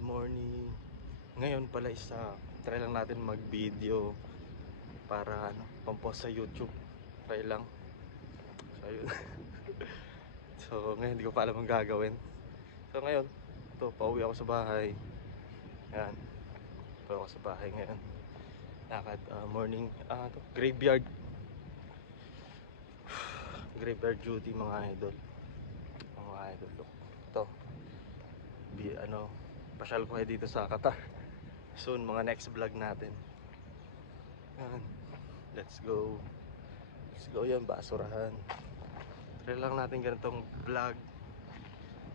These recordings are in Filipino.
Good morning. Ngayon pala try lang natin mag-video para pampost sa YouTube. Try lang. So ayun. So ngayon hindi ko pa alam ang gagawin. So ngayon, pauwi ako sa bahay. Yan. Pauwi ako sa bahay ngayon. Lakad morning graveyard. Graveyard duty mga idol. Mga idol, look. Ito. Pasyal ko kayo dito sa Qatar. Soon mga next vlog natin. Yan. Let's go. Let's go yan, basurahan. Try lang natin ganitong vlog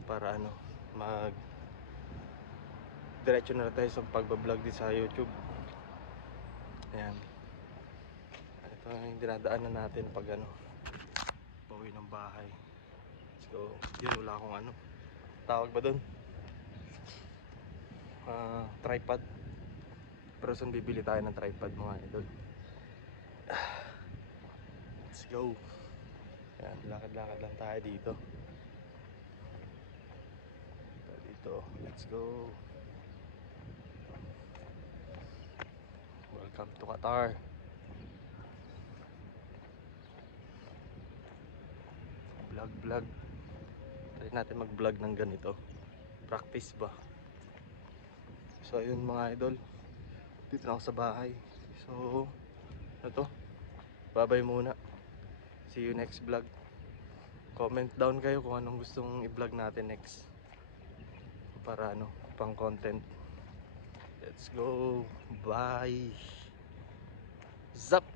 para diretso na tayo sa pagbablog din sa YouTube. Ayan. Ito yung dinadaanan natin pag pauwi ng bahay. Let's go. Yun, wala akong tawag ba dun? Tripod. Pero saan bibili tayo ng tripod mga idol? Let's go. Ayan, lakad-lakad lang tayo dito. Let's go. Welcome to Qatar. Vlog. Try natin mag-vlog ng ganito. Practice ba? So ayun mga idol. Dito na ako sa bahay. So bye-bye muna. See you next vlog. Comment down kayo kung anong gustong i-vlog natin next. Para pang content. Let's go. Bye. Zap.